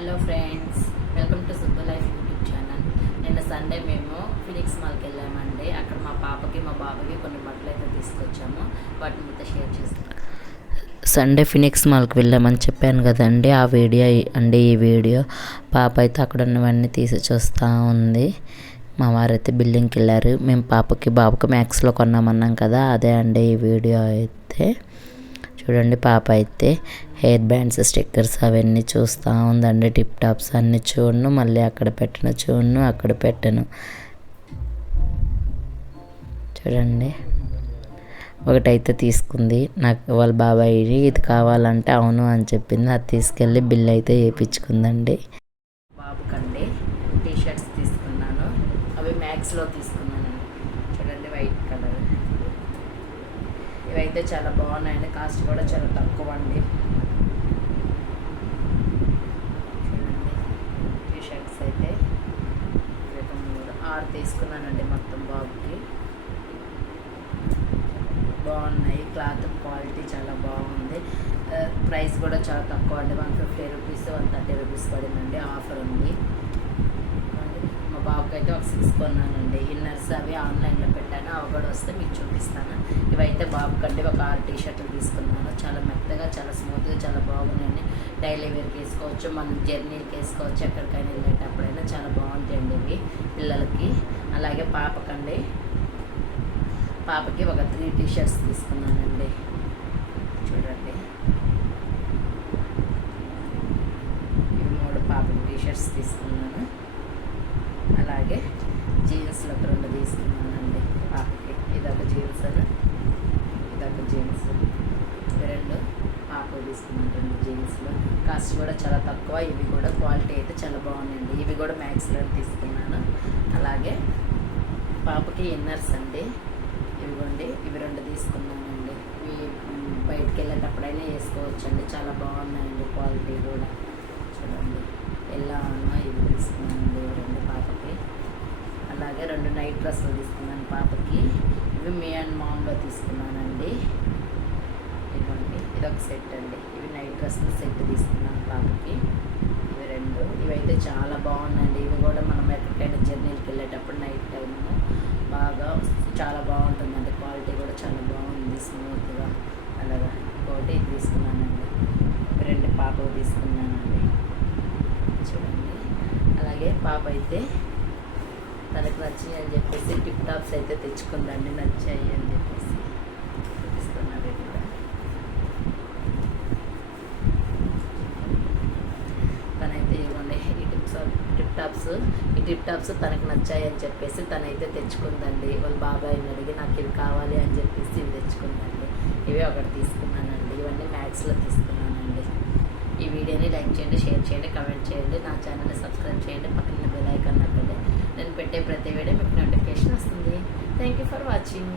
Hello friends, welcome to super life YouTube channel. నిన్న Sunday మేము Phoenix మాల్కి వెళ్ళామండి. అక్కడ మా పాపకి మా బాబుకి కొన్ని బట్టలు అయితే తీసుకొచ్చాము. వాటిని మీతో షేర్ చేస్తాను. సండే ఫినిక్స్ మాల్కి వెళ్ళామని చెప్పాను కదండి, ఆ వీడియో అండి ఈ వీడియో. పాప అయితే అక్కడ ఉన్నవన్నీ తీసి చూస్తూ ఉంది. మా వారైతే బిల్డింగ్కి వెళ్ళారు. మేము పాపకి బాబుకి మ్యాక్స్లో కొన్నామన్నాం కదా, అదే అండి ఈ వీడియో అయితే. చూడండి, పాప అయితే హెయిర్ బ్యాండ్స్, స్టిక్కర్స్ అవన్నీ చూస్తూ ఉందండి. టిప్ టాప్స్ అన్నీ చూడను, మళ్ళీ అక్కడ పెట్టను, చూడను అక్కడ పెట్టను. చూడండి, ఒకటైతే తీసుకుంది. నాకు వాళ్ళ బాబాయ్ ఇది కావాలంటే అవును అని చెప్పింది. అది తీసుకెళ్ళి బిల్ అయితే వేయించుకుందండి. బాబుకండి టీ షర్ట్స్ తీసుకున్నాను. అవి మ్యాక్స్లో తీసుకున్నాను. చూడండి, వైట్ కలర్. ఇవైతే చాలా బాగున్నాయండి. కాస్ట్ కూడా చాలా తక్కువ అండి. చూడండి, టీ షర్ట్స్ అయితే 6 తీసుకున్నానండి మొత్తం బాబుకి. బాగున్నాయి. క్లాత్ క్వాలిటీ చాలా బాగుంది. ప్రైస్ కూడా చాలా తక్కువ అండి. 150 రూపీస్ 130 రూపీస్ పడిందండి. ఆఫర్ ఉంది. మా బాబుకి అయితే ఒక 6 కొన్నానండి. ఇన్నర్స్ అవి ఆన్లైన్లో పెట్టాను. అవి కూడా వస్తే మీకు చూపిస్తాను. ఇవైతే బాబుకండి ఒక 6 టీ షర్ట్లు తీసుకున్నాను. చాలా మెత్తగా, చాలా స్మూత్గా, చాలా బాగున్నాయండి. డైలీ వేర్కి వేసుకోవచ్చు, మనం జర్నీకి వేసుకోవచ్చు, ఎక్కడికైనా వెళ్ళేటప్పుడైనా చాలా బాగుంటాయండి ఇవి పిల్లలకి. అలాగే పాపకి ఒక 3 టీ షర్ట్స్ తీసుకున్నానండి. చూడండి, ఇవి 3 పాపకి టీ షర్ట్స్ తీసుకున్నాను. అలాగే జీన్స్లో 2 తీసుకున్నానండి పాపకి. ఇదొక జీన్స్, ఇదొక జీన్స్. 2 పాపకు తీసుకున్నాను. 2 జీన్స్లో కాస్ట్ కూడా చాలా తక్కువ. ఇవి కూడా క్వాలిటీ అయితే చాలా బాగున్నాయండి. ఇవి కూడా మ్యాక్స్లో తీసుకున్నాను. అలాగే పాపకి ఇన్నర్స్ అండి. ఇవిగోండి, ఇవి 2 తీసుకున్నానండి. ఇవి బయటికి వెళ్ళేటప్పుడైనా వేసుకోవచ్చండి. చాలా బాగున్నాయండి క్వాలిటీ కూడా. చూడండి, ఎలా ఉన్నా ఇవి తీసుకున్నానండి. ఇవి 2 పాపకి. అలాగే 2 నైట్ డ్రెస్సులు తీసుకున్నాను పాపకి. ఇవి మీ అండ్ మామ్లో తీసుకున్నానండి. ఇవ్వండి, ఇదొక సెట్ అండి. ఇవి నైట్ డ్రెస్సులు సెట్ తీసుకున్నాను పాపకి. ఇవి 2. ఇవైతే చాలా బాగున్నాయండి. ఇవి కూడా మనం ఎక్కడికైనా జర్నీకి వెళ్ళేటప్పుడు నైట్ టైం బాగా చాలా బాగుంటుందండి. క్వాలిటీ కూడా చాలా బాగుంది, స్మూత్గా. అలాగా ఇంకోటి తీసుకున్నానండి. 2 పాపకు తీసుకున్నానండి. చూడండి, అలాగే పాప అయితే తనకు నచ్చాయి అని చెప్పేసి టిప్ టాప్స్ అయితే తెచ్చుకుందండి. నచ్చాయి అని చెప్పేసి చూపిస్తున్నది కూడా. తనైతే ఇవ్వండి ఈ టిప్ టాప్స్ తనకు నచ్చాయి అని చెప్పేసి తనైతే తెచ్చుకుందండి. వాళ్ళ బాబాయ్ని అడిగి నాకు ఇవి కావాలి అని చెప్పేసి ఇవి తెచ్చుకుందండి. ఇవే ఒకటి తీసుకున్నానండి. ఇవన్నీ మ్యాక్స్లో తీసుకున్నానండి. ఈ వీడియోని లైక్ చేయండి, షేర్ చేయండి, కమెంట్ చేయండి. నా ఛానల్ని సబ్స్క్రైబ్ చేయండి. పక్కన బెల్ ఐకాన్ నొక్కండి. నేను పెట్టే ప్రతి వీడియో మీకు నోటిఫికేషన్ వస్తుంది. Thank you for watching.